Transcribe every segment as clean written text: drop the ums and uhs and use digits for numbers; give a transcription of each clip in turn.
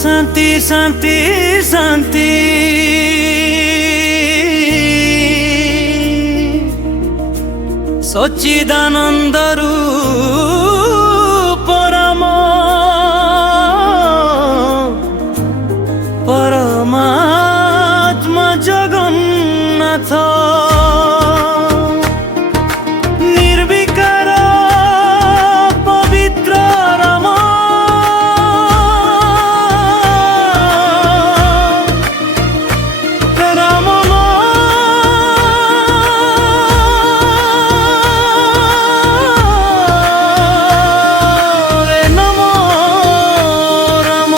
শান্তি শান্তি শান্তি সচ্চিদানন্দরু পরম পরমাত্মা জগন্নাথ নির্বিকার পবিত্র রাম রাম রে নম রাম।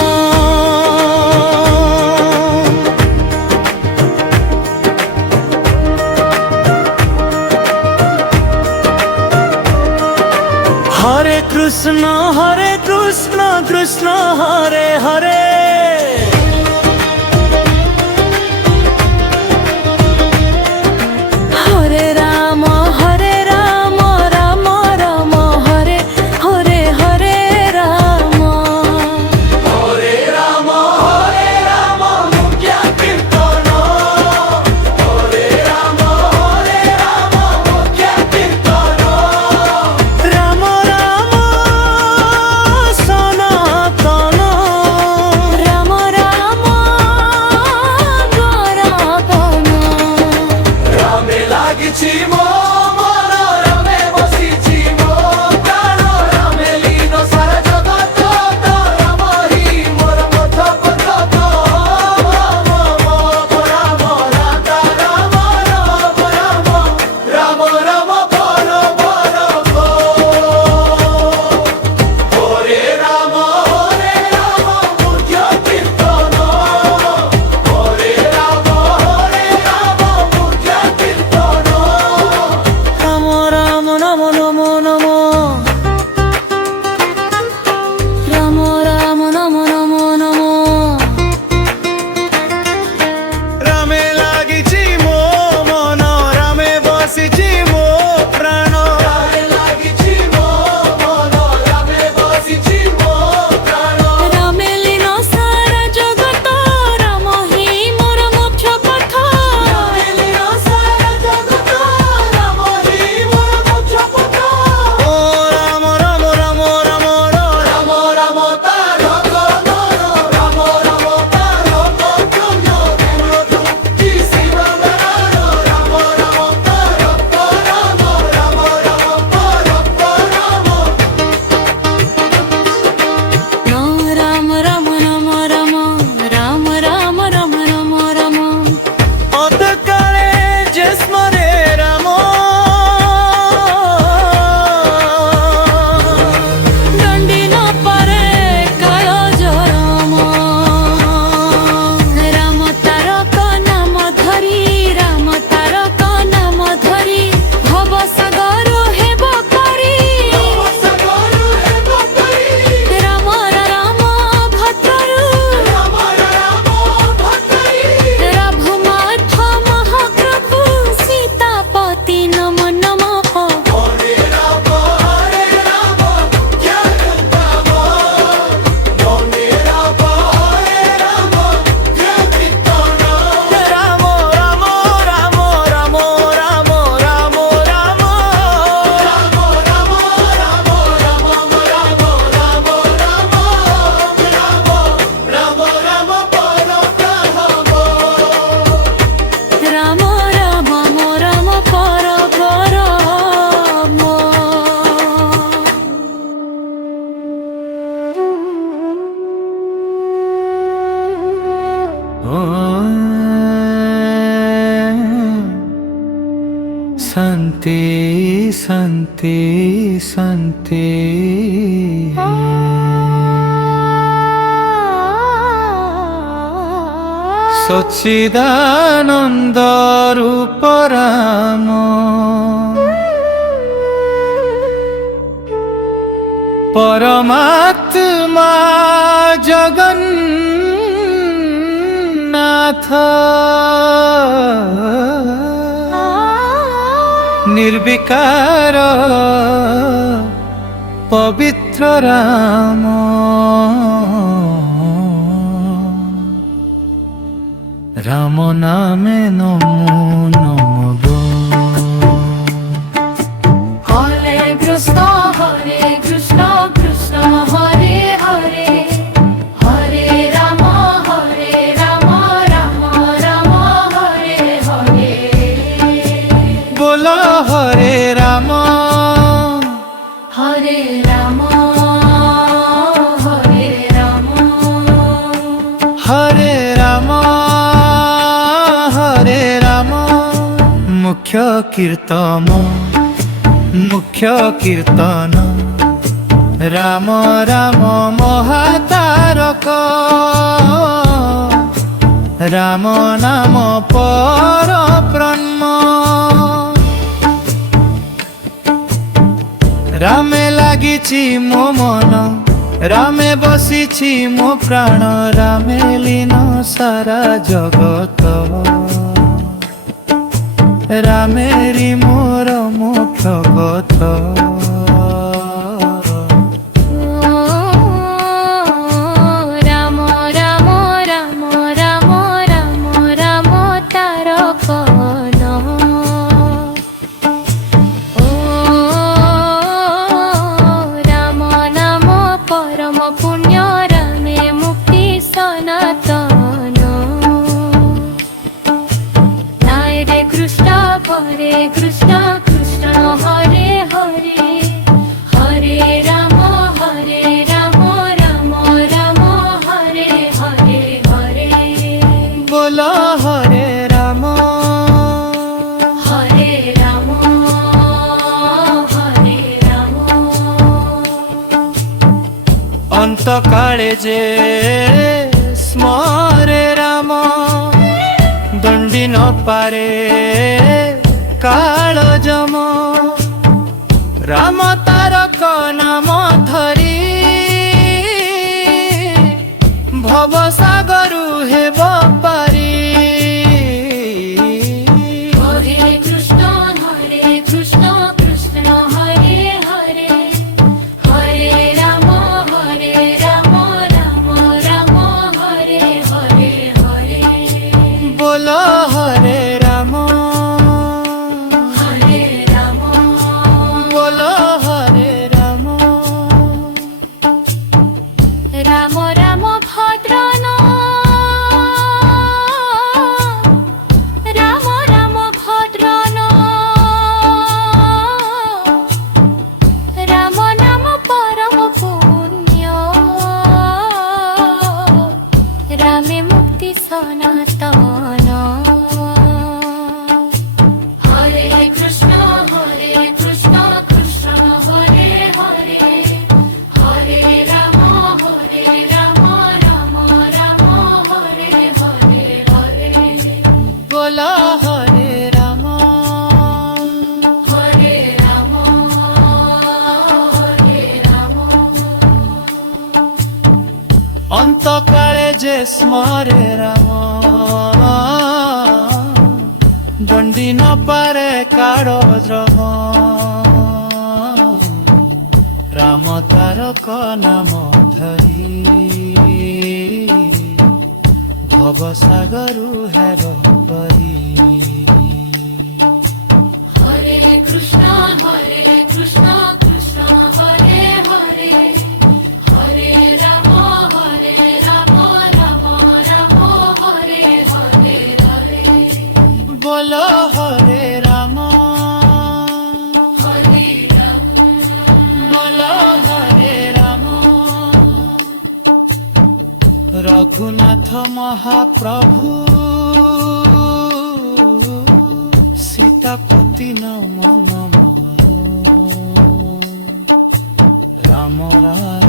হরে কৃষ্ণ কৃষ্ণ হরে হরে, হরে রাম রাম রাম হরে হরে হরে রাম। হরে রাম মুখ্য কীর্তন, হরে রাম মুখ্য কীর্তন, রাম রাম সনাতন, রাম রাম গরাতন। রামে লাগিছি মো মন, রামে বসিছি মো প্রাণ, রামে লীন সারা জগত, রাম হি মোর পথ পথ, রাম রাম রাধা রাম রাম রাম রাম বল বল হরে রাম মুখ্য কীর্তন, হরে রাম মুখ্য কীর্তন, রাম রাম নম নম নম, রাম রাম নম নম নম। রামে লাগিছি মো মন, রামে বসিছি মো প্রাণ, রামে লাগিছি মো মন, রামে বসিছি মো প্রাণ, রামে লীন সারা জগত, রাম হি মোর মোক্ষ পথ। রামে লীন সারা জগত, রাম হি মোর মোক্ষ পথ। ও রাম রাম রাম রাম রাম রাম তার গণ, রাম রাম তার গণ, কি শিব রাম রাম তার রাম রাম রাম রাম রাম রাম রাম রাম রাম রাম রাম রাম রাম। অতকালে যে স্মরে রাম, দণ্ডি ন পারে কাল জরম। রাম তারক নাম ধরি, রাম তারক নাম ধরি, ভব সাগর হেব করি। রাম রাম ভদ্রରୁ রঘুনাଥ মহাপ্রভু, সীতাপতি নম নমঃ। রাম রাম রাম রাম রাম রাম রাম রাম রাম রাম পর পরম। শান্তি শান্তি শান্তি, সচ্চিদানন্দ রূপ রাম, পরমাত্মা জগন্নাথ। ନିର୍ବିକାର ପବିତ୍ର ରାମ ରାମ ନାମେ ନମୋ ନମଃ। হরে কৃষ্ণ কৃষ্ণ হরে হরে হরে রাম রাম রাম হরে হরে। बोलो हरे राम হরে রাম হরে রাম हरे राम हरे राम। मुख्य कीर्तन राम राम महातारक राम नाम पर ब्रह्म। रामे लागिछि मो मन रामे बसिछि मो प्राण रामे लीन सारा जगत रामेरी मोर मुख्य गत। রাম রাম রাম রাম রাম রাম তারক ও রাম নাম পরম পুণ্য রামে মুক্তি সনাতন। নায় রে কৃষ্ণ হরে কৃষ্ণ কৃষ্ণ হরে হরে হরে রাম রাম রাম হরে হরে হরে। बोलो हरे राम হরে রাম হরে রাম अंत काले जे स्मरे राम दंडी न पारे काल जम। राम तारक नाम धरी भव सागरु हेब पारी। হরে কৃষ্ণ কৃষ্ণ হরে হরে হরে রাম রাম রাম হরে হরে হরে। बोलो हरे राम হরে রাম बोलो हरे राम রাম রাম ভদ্র রাম রাম ভদ্র রাম নাম পরম পুণ্য রামে মুক্তি সনাতন। হরে কৃষ্ণ কৃষ্ণ হরে হরে হরে রাম রাম রাম হরে হরে হরে। बोलो हरे राम হরে রাম अंत काले जे स्मरे राम दंडी न पारे काड़ो द्रम। राम तारक नाम धरी भव सागरु हेब परी। হরে কৃষ্ণ কৃষ্ণ হরে হরে হরে রাম রাম রাম হরে হরে হরে। बोलो हरे राम হরে রাম बोलो हरे राम। रघुनाथ महाप्रभु सीतापति नमो नमः। राम राम